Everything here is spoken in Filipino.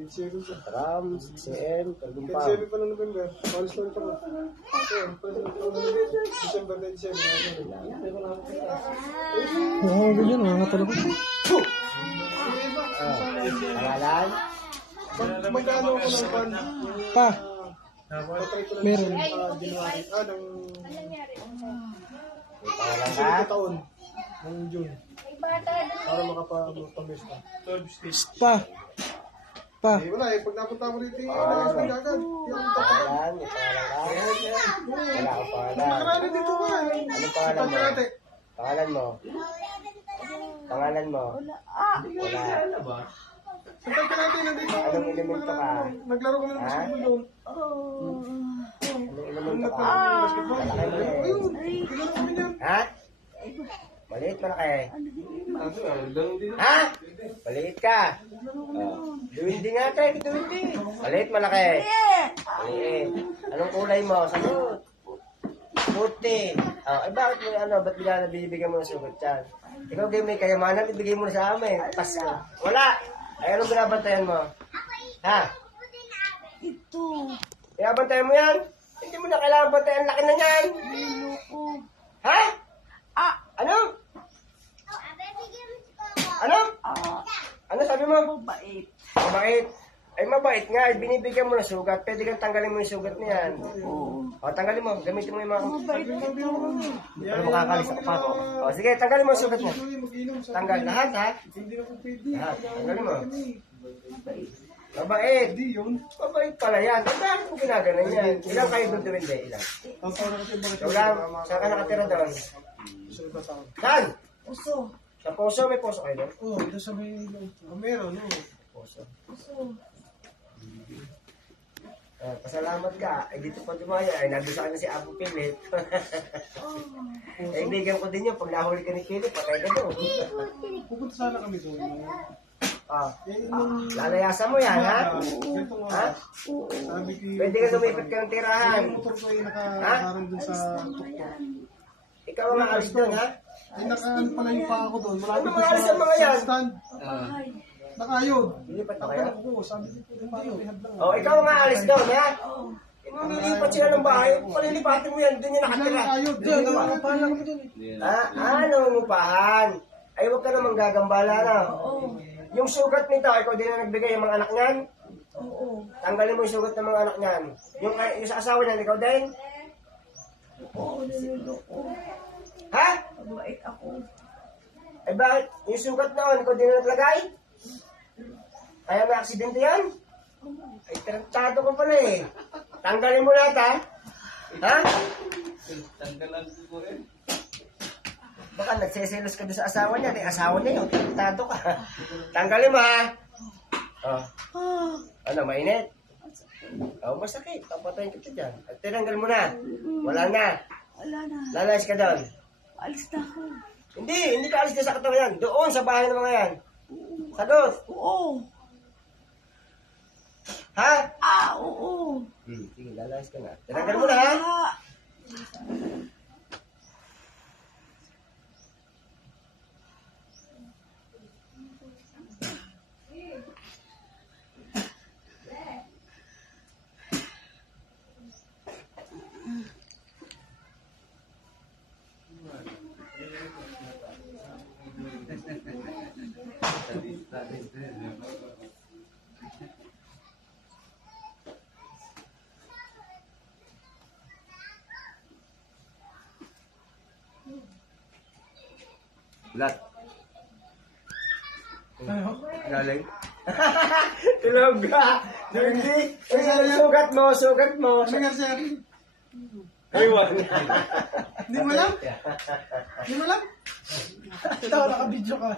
Rams, CM, Tagumpang. 27 pa ng November. Palis lang ito. December 27. Oo, ganyan. Nakakatala ko. Pangalan? Magkano ko ng pan? Pa, Patay ko ng meron. January. Ng May pangalan ka? sunod na taon. Ng June. Para makapag-pamesta. Pa, Eh wala eh. Pag napunta mo dito, nalakas na agad. Pangalan? May pangalan ka? Wala akong pangalan. Nakarami dito ba? Anong pangalan mo? Pagkarate. Pangalan mo? Pangalan mo? Wala. Sa pagkarate nandito. Anong elemento ka? Naglaro ko ng basketball doon. Anong elemento Nung ka? nagkaroon ng basketball. Malaki mo eh. Ayun. Naglaro kami niyan. Ha? Maliit, malaki. Ha? Maliit ka. Duwindi nga tayo, duwindi. Maliit, malaki. Maliit. Anong kulay mo? Sagot. Puti. Eh bakit mo ba't bigla na binibigyan mo ng sugot yan? Ikaw kayo may kayamanan, ibigay mo na sa amin. Pasko. Wala. Ay, anong binabantayan mo? Ha? Ito. Binabantayan mo yan? Hindi mo na kailangan bantayan. Laki na yan. Ha? Ano? Ano? Ano sabi mo? Mabait. Mabait. Ay mabait nga, binibigyan mo ng sugat. Pwede kang tanggalin mo yung sugat niyan. O, tanggalin mo. Gamitin mo yung mga... Mabait ito. Ano makakalis ako pa ako? O, sige, tanggalin mo yung sugat mo. Mag-inom sa Tanggal. Lahat, ha? hindi ako pwede. Lahat. Tanggalin mo. Mabait. Hindi yun. Mabait pala yan. Ang bakit mo ginaganon yan? Ilan kayo doon tuwin de? Ilan? Ang parang kasi bakit Ikaw lang. Saan ka nakatira doon? sunod na taon. Saan? Uso. Sa Poso? May Poso kayo doon? Oo, doon sa may... meron, oo. Poso. Uso. Pasalamat ka. Ay, dito pa dumaya. Ay, nagusa ka na si Apo Philip. Ay, bigyan ko din yun. Pag nahuli ka ni Philip, patay ka doon. Pupunta sana kami doon. Lalayasan mo yan, ha? Ganito Ha? nga. Sabi ko Pwede ka lumipat ka ng tirahan. yung motor ko ay nakaharang doon sa tuktok. Ikaw ang aalis doon, ha? Ay nakaan pala yung paa ko doon. Malapit Ano mga alis ang mga yan? sa stand. Nakayod. Lilipat pa kayo? Ako, sabi ko hindi. Rehab lang. O, ikaw ang aalis doon, ha? Nilipat sila ng bahay. Palilipatin mo yan. Doon yung nakatira. Nakayod. Doon, nakapala kami doon. Ano ang upahan? Ay, huwag ka namang gagambala na. Yung sugat nito, ikaw din na nagbigay yung mga anak niyan? Oo. Tanggalin mo yung sugat ng mga anak niyan. Yung sa asawa niyan, ikaw din? Oo, niloloko. Ha? Mabait ako. Ay bakit? Yung sugat noon, ikaw din na naglagay? Kaya may aksidente yan? Ay, tarantado ko pala eh. Tanggalin mo lahat, ha? Ha? Tanggalan ko rin. Baka nagseselos ka doon sa asawa niya. Ay, asawa niya yun. Tarantado ka. Tanggalin mo, ha? Oh. Ano, mainit? Oh, masakit. Papatayin kita dyan. At tinanggal mo na. Wala na. Wala na. Lalayas ka doon. Alis na ako. Hindi ka alis na sa katawan yan. Doon, sa bahay ng mga yan. Sagot. Oo. Ha? Oo. Sige, lalayas ka na. Tinanggal mo na, ha? Lat. Galing. Tulog ka. Hindi. Sugat mo, sugat mo. Ano nga sir? Aywan. Hindi mo alam? Hindi mo alam? Ito, naka-video ka.